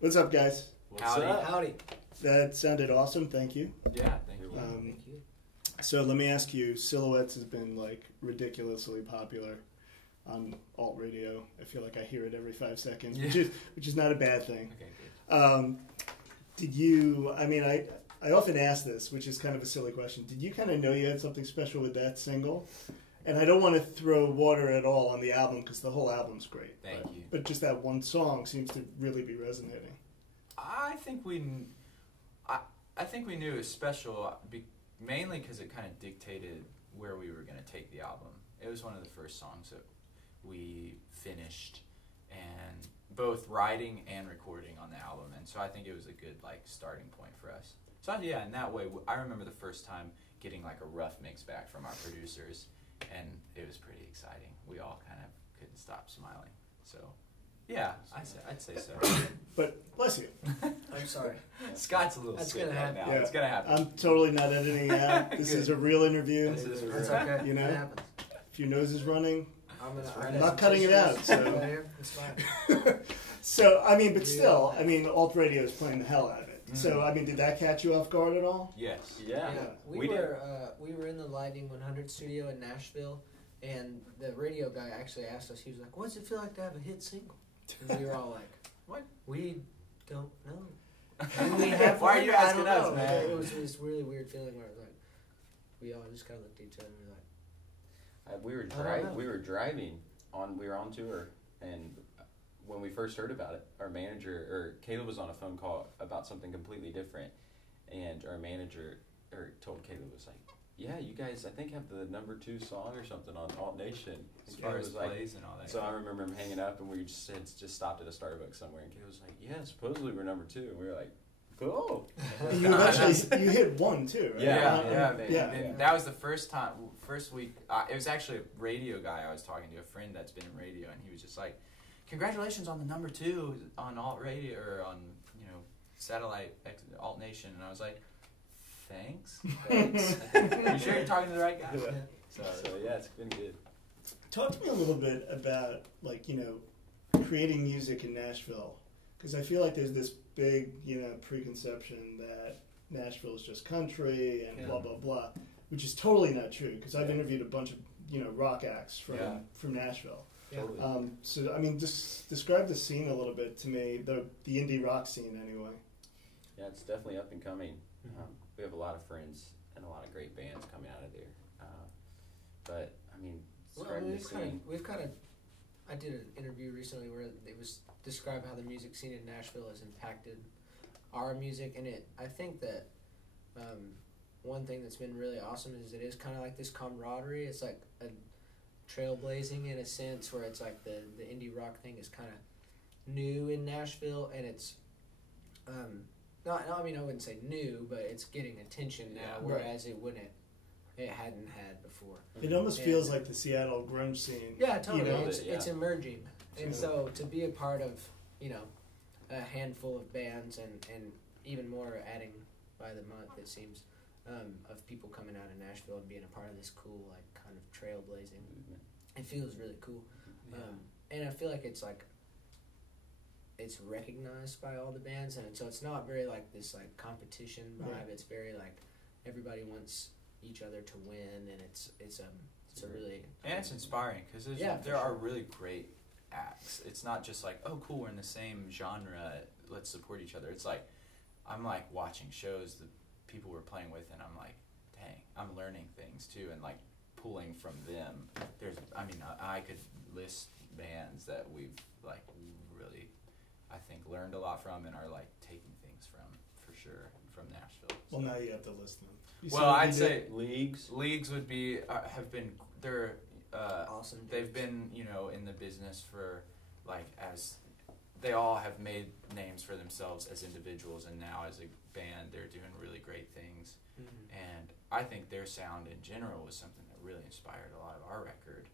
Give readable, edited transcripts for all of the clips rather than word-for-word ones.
What's up, guys? Howdy. Howdy. That sounded awesome. Thank you. Yeah, thank you. Thank you. So let me ask you, Silhouettes has been like ridiculously popular on alt radio. I feel like I hear it every 5 seconds, which is not a bad thing. Okay, good. Did you? I mean, I often ask this, which is kind of a silly question. Did you kind of know you had something special with that single? And I don't want to throw water at all on the album because the whole album's great. Thank you. But just that one song seems to really be resonating. I think we knew it was special mainly because it kind of dictated where we were going to take the album. It was one of the first songs that we finished, and both writing and recording on the album, and so I think it was a good starting point for us. So yeah, in that way, I remember the first time getting a rough mix back from our producers, and it was pretty exciting. We all kind of couldn't stop smiling. So yeah, I'd say so. But bless you. I'm sorry. Scott's a little That's sick gonna right happen. now. Yeah. It's gonna happen. I'm totally not editing it out. This is a real interview. This is That's real. okay. You know? It happens. If your nose is running, I'm not cutting it out. So, It's fine. so I mean, but still, I mean, alt radio is playing the hell out of it. So I mean, did that catch you off guard at all? Yes. Yeah. Yeah. We were in the Lightning 100 studio in Nashville, and the radio guy actually asked us. He was like, "What does it feel like to have a hit single?" And we were all like, What? We don't know. And we have Why are you asking I don't us, know. man? It was this really weird feeling where we all just kind of looked at each other and we were like, We were driving we were on tour, and when we first heard about it, our manager or Caleb was on a phone call about something completely different, and our manager told Caleb, was like, "Yeah, you guys I think have the #2 song or something on Alt Nation." As far as plays and all that. So I remember him hanging up, and we just stopped at a Starbucks somewhere, and Caleb was like, "Yeah, supposedly we're #2," and we were like, "Cool." You eventually you hit 1 too, right? Yeah. Yeah. That was the first week. It was actually a radio guy I was talking to, a friend that's been in radio, and he was just like, "Congratulations on the #2 on alt radio or on satellite alt nation," and I was like, Thanks. You sure you're talking to the right guy? Yeah. So yeah, it's been good. Talk to me a little bit about creating music in Nashville, because I feel like there's this big preconception that Nashville is just country and blah blah blah, which is totally not true. Because I've interviewed a bunch of rock acts from Nashville. Yeah. Totally. So I mean, just describe the scene a little bit to me, the indie rock scene anyway. Yeah, it's definitely up and coming. We have a lot of friends and a lot of great bands coming out of there. But I mean, we've kind of. I did an interview recently where it was describe how the music scene in Nashville has impacted our music, and I think that one thing that's been really awesome is it is kind of like this camaraderie. It's like a trailblazing in a sense, where it's like the indie rock thing is kind of new in Nashville, and it's I wouldn't say new, but it's getting attention now, whereas it hadn't had before. It almost feels like the Seattle grunge scene. Yeah, totally. You know? It's emerging, and so to be a part of a handful of bands and even more adding by the month, it seems, of people coming out of Nashville and being a part of this cool kind of trailblazing movement. It feels really cool, and I feel like it's recognized by all the bands, and so it's not very this competition vibe. Right. It's very everybody wants each other to win, and it's a really and it's inspiring because there are really great acts. It's not just oh cool, we're in the same genre, let's support each other. It's I'm watching shows that people we're playing with, and I'm like, dang, I'm learning things too, and pulling from them. I could list bands that we've really, I think, learned a lot from and are taking things from, for sure, from Nashville. Well, now you have to list them. I'd say Leagues would be they're awesome. They've been in the business for as they all have made names for themselves as individuals, and now as a band they're doing really great things. Mm-hmm. And I think their sound in general was something that really inspired a lot of our record.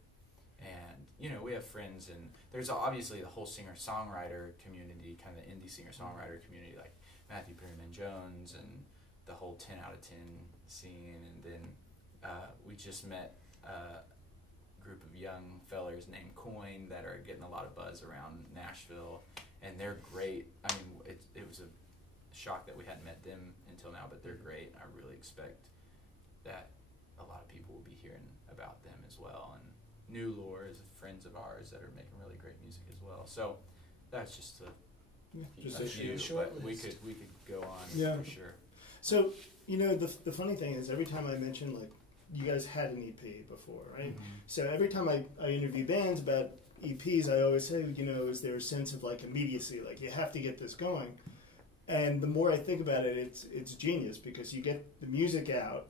And we have friends, and there's obviously the whole singer-songwriter community, kind of the indie singer-songwriter community, like Matthew Perryman Jones and the whole 10 out of 10 scene. And then we just met a group of young fellers named Coin that are getting a lot of buzz around Nashville. and they're great. I mean, it was a shock that we hadn't met them until now, but they're great. I really expect that a lot of people will be hearing about them as well. And New Lore is friends of ours that are making really great music as well. So that's just just a a few, short but we list. could go on for sure. So, you know, the funny thing is every time I mention, like, you guys had an EP before, right? Mm-hmm. So every time I interview bands about EPs, I always say, you know, is there a sense of, like, immediacy? Like, you have to get this going. And the more I think about it, it's genius because you get the music out,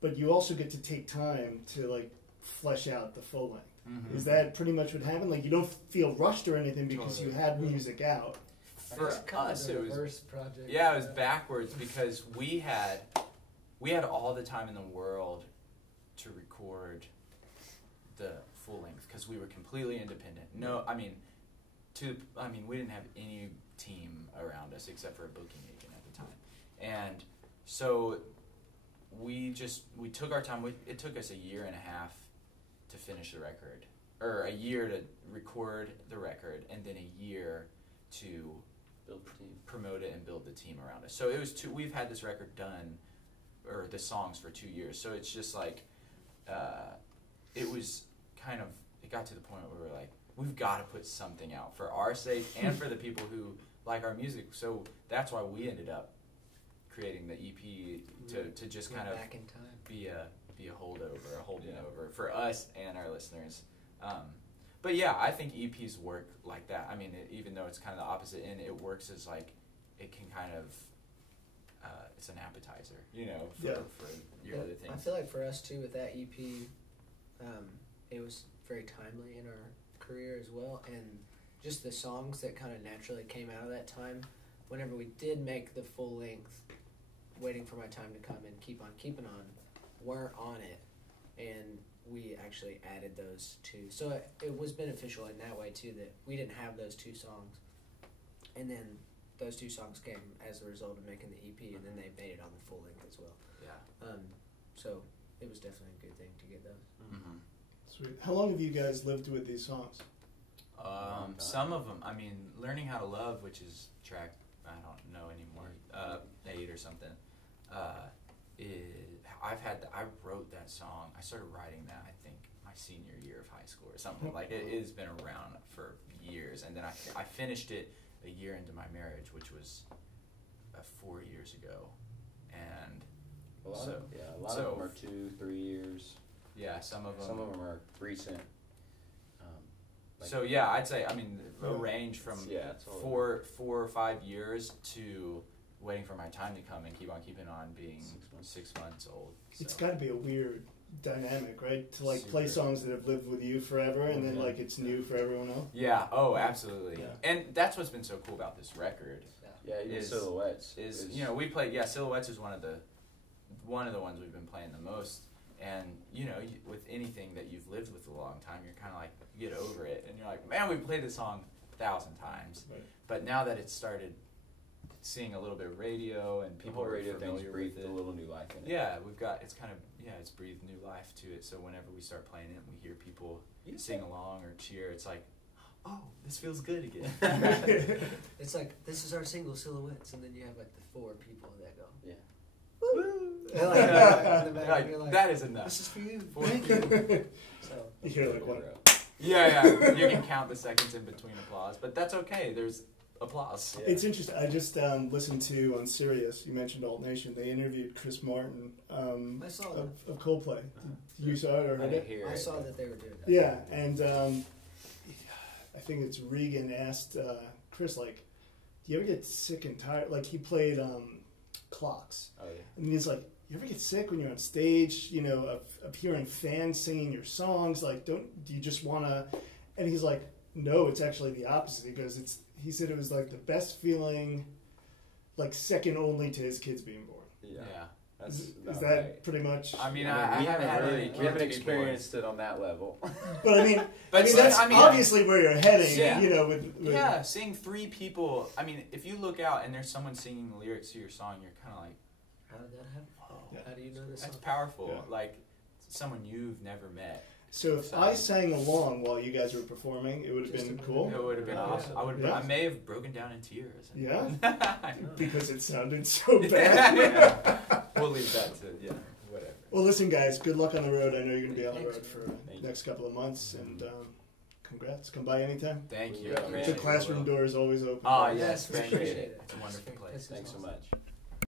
but you also get to take time to, like, flesh out the full length. Mm-hmm. Is that pretty much what happened? Like, you don't feel rushed or anything because you had music out. For us, it was project. Yeah, it was backwards because we had all the time in the world to record the full length because we were completely independent. No, I mean, we didn't have any team around us except for a booking agent at the time, and so we took our time. It took us a year and a half to finish the record, or a year to record the record, and then a year to Build the team, promote it, and build the team around us. So it was we've had this record done, or the songs, for 2 years. So it's just like, it got to the point where we're like, we've got to put something out for our sake and for the people who like our music. So that's why we ended up creating the EP to just kind of back in time. be a holding over for us and our listeners. But yeah, I think EPs work like that. I mean, even though it's kind of the opposite end, it works as like, it can kind of, it's an appetizer, you know, for your other things. I feel like for us too, with that EP, it was very timely in our career as well, and just the songs that kind of naturally came out of that time. Whenever we did make the full length, Waiting for My Time to Come and Keep on Keeping On, weren't on it, and we actually added those two. So it was beneficial in that way too, that we didn't have those two songs, and then those two songs came as a result of making the EP, and then they made it on the full length as well. Yeah. So it was definitely a good thing to get those. Mm-hmm. Sweet. How long have you guys lived with these songs? Some of them, I mean, Learning How to Love, which is track, I don't know anymore, 8 or something, I wrote that song. I started writing that, I think, my senior year of high school or something. Like, it has been around for years. And then I finished it a year into my marriage, which was 4 years ago. And a lot of them are 2-3 years. Yeah, some of them are recent. So yeah, I'd say, I mean, a range from totally. 4 or 5 years to Waiting for My Time to Come and Keep on Keeping on being 6 months old. So. It's got to be a weird dynamic, right? To like play Super. songs that have lived with you forever, and then like it's new for everyone else. Yeah. Oh, absolutely. Yeah. And that's what's been so cool about this record. Yeah, even Silhouettes. You know, we played. Yeah, Silhouettes is one of the ones we've been playing the most. And you know, with anything that you've lived with a long time, you're kind of like, you get over it, and you're like, man, we played this song 1,000 times. Right. But now that it's started seeing a little bit of radio and The people whole are radio thing's familiar breathed with it. a little new life in it. Yeah, it's breathed new life to it. So whenever we start playing it, and we hear people sing along or cheer. It's like, oh, this feels good again. It's like, this is our single, Silhouettes, and then you have like the 4 people that go, Yeah. woo! In the back, like, you're like, that is enough. this is for you. Thank you. So You hear like one. Yeah, you can count the seconds in between applause, but that's okay. There's applause. Yeah. It's interesting. I just listened to on Sirius. You mentioned Alt Nation. They interviewed Chris Martin I saw that. of Coldplay. Did you saw it or I heard didn't it? hear I it. saw that they were doing that. Yeah, and I think it's Regan asked Chris, like, do you ever get sick and tired? Like, he played Clocks. Oh yeah. And he's like, you ever get sick when you're on stage, you know, of hearing fans singing your songs? Like, do you just want to? And he's like, no, it's actually the opposite. He goes, he said it was like the best feeling, like second only to his kids being born. Yeah. Yeah. Is about that right. pretty much? I mean, We I haven't had really, any we haven't kids before. experienced it on that level. But I mean, But that's I mean, obviously where you're heading. Yeah. You know, with Yeah, seeing 3 people. I mean, if you look out and there's someone singing the lyrics to your song, you're kind of like, How did that happen? whoa, Yeah. How do you know this that's song? powerful. Yeah. Like someone you've never met. So if I sang along while you guys were performing, it would have been cool. It would have been awesome. Yeah. I may have broken down in tears. Yeah, because it sounded so bad. Yeah. We'll leave that to whatever. Well, listen, guys. Good luck on the road. I know you're going to be on the Thanks, road for Thank the next couple of months, and congrats. Come by anytime. Thank you. Yeah. I The appreciate classroom it. door is always open. Oh yes, We thank you. appreciate it. It's a wonderful place. This is Thanks so awesome. much.